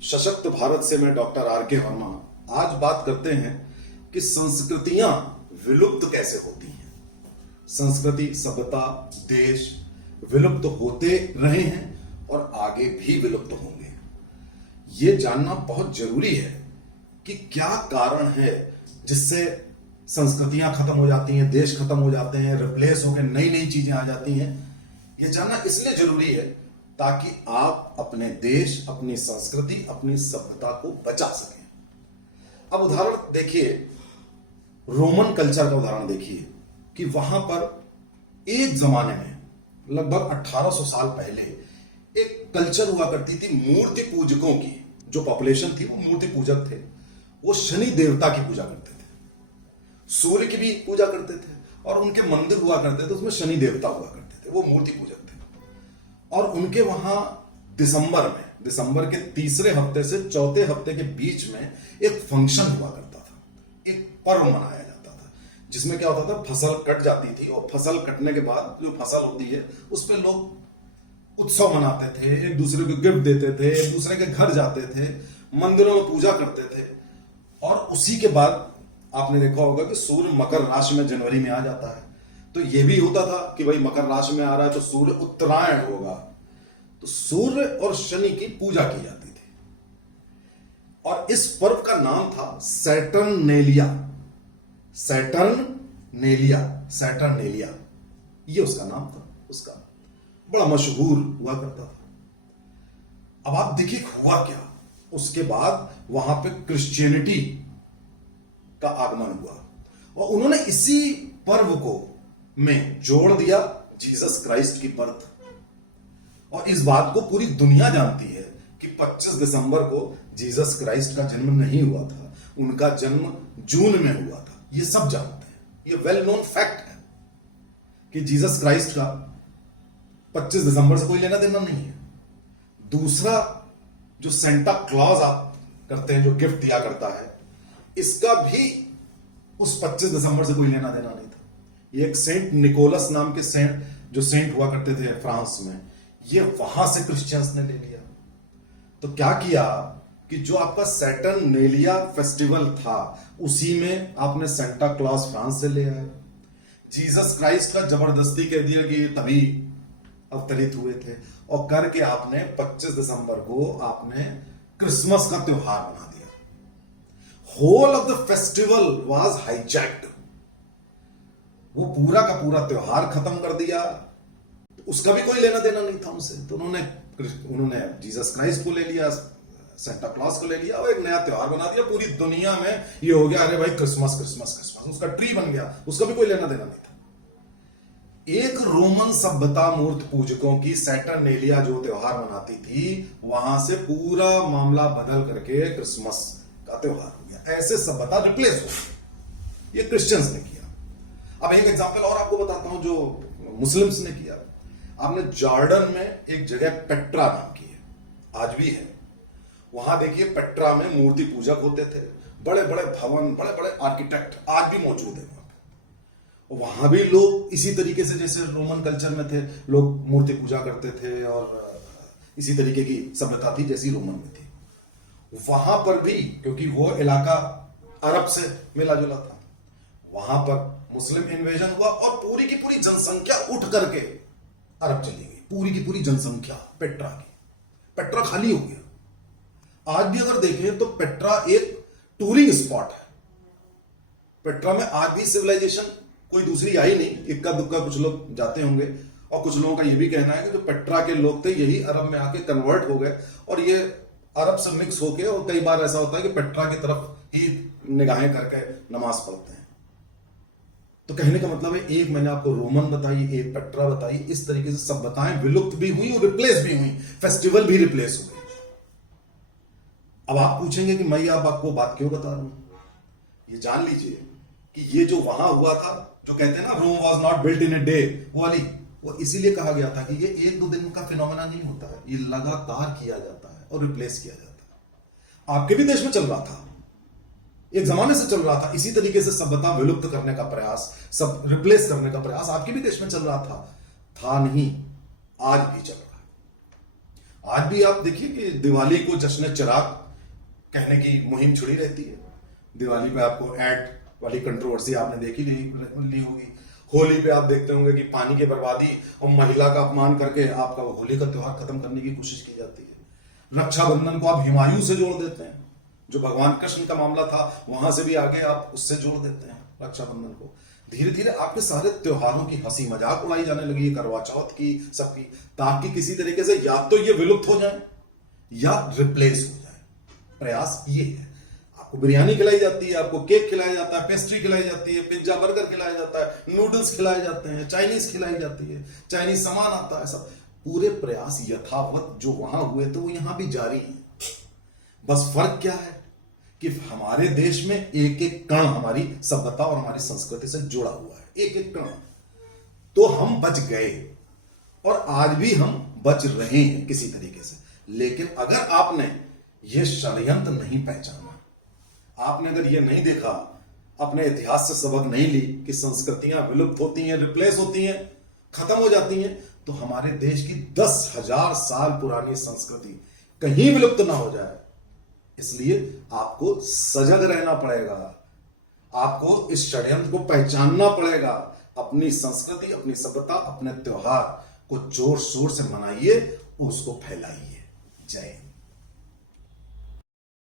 सशक्त भारत से मैं डॉक्टर आर के वर्मा। आज बात करते हैं कि संस्कृतियां विलुप्त कैसे होती हैं। संस्कृति, सभ्यता, देश विलुप्त होते रहे हैं और आगे भी विलुप्त होंगे। ये जानना बहुत जरूरी है कि क्या कारण है जिससे संस्कृतियां खत्म हो जाती हैं, देश खत्म हो जाते हैं, रिप्लेस होकर नई नई चीजें आ जाती हैं। यह जानना इसलिए जरूरी है ताकि आप अपने देश, अपनी संस्कृति, अपनी सभ्यता को बचा सकें। अब उदाहरण देखिए, रोमन कल्चर का उदाहरण देखिए कि वहां पर एक जमाने में लगभग 1800 साल पहले एक कल्चर हुआ करती थी मूर्ति पूजकों की। जो पॉपुलेशन थी वो मूर्ति पूजक थे। वो शनि देवता की पूजा करते थे, सूर्य की भी पूजा करते थे और उनके मंदिर हुआ करते थे, उसमें शनि देवता हुआ करते थे। वो मूर्ति पूजक थे और उनके वहां दिसंबर के तीसरे हफ्ते से चौथे हफ्ते के बीच में एक फंक्शन हुआ करता था, एक पर्व मनाया जाता था जिसमें क्या होता था, फसल कट जाती थी और फसल कटने के बाद जो फसल होती है उस पर लोग उत्सव मनाते थे, एक दूसरे को गिफ्ट देते थे, एक दूसरे के घर जाते थे, मंदिरों में पूजा करते थे। और उसी के बाद आपने देखा होगा कि सूर्य मकर राशि में जनवरी में आ जाता है, तो यह भी होता था कि भाई मकर राशि में आ रहा है तो सूर्य उत्तरायण होगा। तो सूर्य और शनि की पूजा की जाती थी और इस पर्व का नाम था सैटर्नेलिया। सैटर्नेलिया ये उसका नाम था। उसका बड़ा मशहूर हुआ करता था। अब आप देखिए हुआ क्या, उसके बाद वहां पे क्रिश्चियनिटी का आगमन हुआ और उन्होंने इसी पर्व को में जोड़ दिया जीसस क्राइस्ट की बर्थ। और इस बात को पूरी दुनिया जानती है कि 25 दिसंबर को जीसस क्राइस्ट का जन्म नहीं हुआ था, उनका जन्म जून में हुआ था। ये सब जानते हैं, ये वेल नोन फैक्ट है कि जीसस क्राइस्ट का 25 दिसंबर से कोई लेना देना नहीं है। दूसरा, जो सेंटा क्लॉज आप करते हैं, जो गिफ्ट दिया करता है, इसका भी उस 25 दिसंबर से कोई लेना देना नहीं था। ये एक सेंट निकोलस नाम के सेंट हुआ करते थे फ्रांस में, ये वहां से क्रिश्चियंस ने ले लिया। तो क्या किया कि जो आपका सैटर्नेलिया फेस्टिवल था उसी में आपने सेंटा क्लॉज फ्रांस से ले आए। जीसस क्राइस्ट का जबरदस्ती कह दिया कि तभी अवतरित हुए थे और करके आपने 25 दिसंबर को आपने क्रिसमस का त्योहार बना दिया। Whole of the festival was hijacked. वो पूरा का पूरा त्योहार खत्म कर दिया। उसका भी कोई लेना देना नहीं था उनसे, तो उन्होंने जीसस क्राइस्ट को ले लिया, सेंटा क्लॉज को ले लिया और एक नया त्योहार बना दिया। पूरी दुनिया में ये हो गया, अरे भाई क्रिसमस क्रिसमस क्रिसमस, उसका ट्री बन गया, उसका भी कोई लेना देना नहीं था। एक रोमन सभ्यता मूर्ति पूजकों की सैटर्नेलिया जो त्योहार मनाती थी, वहां से पूरा मामला बदल करके क्रिसमस का त्योहार हो गया। ऐसे सभ्यता रिप्लेस हो गई। ये क्रिश्चियंस ने किया। अब एक एग्जांपल और आपको बताता हूं जो मुस्लिम्स ने किया। आपने जॉर्डन में एक जगह पेट्रा नाम की है, आज भी है। वहां देखिए पेट्रा में मूर्ति पूजक होते थे, बड़े बड़े भवन, बड़े बड़े आर्किटेक्ट आज भी मौजूद है वहां पे। वहां भी लोग इसी तरीके से, जैसे रोमन कल्चर में थे, लोग मूर्ति पूजा करते थे और इसी तरीके की सभ्यता थी जैसी रोमन में थी। वहां पर भी, क्योंकि वो इलाका अरब से मिला जुला था, वहां पर मुस्लिम इन्वेजन हुआ और पूरी की पूरी जनसंख्या उठ करके अरब चली गई। पूरी की पूरी जनसंख्या पेट्रा की, पेट्रा खाली हो गया। आज भी अगर देखें तो पेट्रा एक टूरिंग स्पॉट है। पेट्रा में आज भी सिविलाइजेशन कोई दूसरी आई नहीं, इक्का दुक्का कुछ लोग जाते होंगे और कुछ लोगों का यह भी कहना है कि जो पेट्रा के लोग थे यही अरब में आके कन्वर्ट हो गए और ये अरब से मिक्स होके, और कई बार ऐसा होता है कि पेट्रा की तरफ ही निगाहें करके नमाज पढ़ते हैं। तो कहने का मतलब है, एक मैंने आपको रोमन बताई, एक पेट्रा बताई। इस तरीके से सभ्यताएं विलुप्त भी हुई और रिप्लेस भी हुई, फेस्टिवल भी रिप्लेस हो गए। अब आप पूछेंगे कि मैं आपको बात क्यों बता रहा हूं। ये जान लीजिए कि ये जो वहां हुआ था, जो कहते हैं ना Rome was not built in a day, वो इसीलिए कहा गया था कि ये एक दो दिन का फिनोमेना नहीं होता है, ये लगातार किया जाता है और रिप्लेस किया जाता है। आपके भी देश में चल रहा था, एक जमाने से चल रहा था इसी तरीके से सभ्यता विलुप्त करने का प्रयास, सब रिप्लेस करने का प्रयास आपके भी देश में चल रहा था नहीं, आज भी चल रहा है। आज भी आप देखिए कि दिवाली को जश्न चिराग कहने की मुहिम छुड़ी रहती है। दिवाली पे आपको ऐड वाली कंट्रोवर्सी आपने देखी ली होगी। होली पे आप देखते होंगे कि पानी की बर्बादी और महिला का अपमान करके आपका वो होली का त्योहार खत्म करने की कोशिश की जाती है। रक्षाबंधन को आप हुमायूं से जोड़ देते हैं, जो भगवान कृष्ण का मामला था वहां से भी आगे आप उससे जोड़ देते हैं रक्षाबंधन को। धीरे धीरे आपके सारे त्योहारों की हंसी मजाक उड़ाई जाने लगी है, करवा चौथ की, सबकी, ताकि किसी तरीके से या तो ये विलुप्त हो जाए या रिप्लेस हो जाए। प्रयास ये है। आपको बिरयानी खिलाई जाती है, आपको केक खिलाया जाता है, पेस्ट्री खिलाई जाती है, पिज्जा बर्गर खिलाया जाता है, नूडल्स खिलाए जाते हैं, चाइनीज खिलाई जाती है, चाइनीज सामान आता है, सब पूरे प्रयास यथावत जो वहां हुए थे वो यहां भी जारी हैं। बस फर्क क्या है कि हमारे देश में एक एक कण हमारी सभ्यता और हमारी संस्कृति से जुड़ा हुआ है, एक एक कण। तो हम बच गए और आज भी हम बच रहे हैं किसी तरीके से। लेकिन अगर आपने यह षड्यंत्र नहीं पहचाना, आपने अगर यह नहीं देखा, अपने इतिहास से सबक नहीं ली कि संस्कृतियां विलुप्त होती हैं, रिप्लेस होती हैं, खत्म हो जाती हैं, तो हमारे देश की 10,000 साल पुरानी संस्कृति कहीं विलुप्त ना हो जाए। इसलिए आपको सजग रहना पड़ेगा, आपको इस षड्यंत्र को पहचानना पड़ेगा। अपनी संस्कृति, अपनी सभ्यता, अपने त्योहार को जोर शोर से मनाइए, उसको फैलाइए। जय हिंद।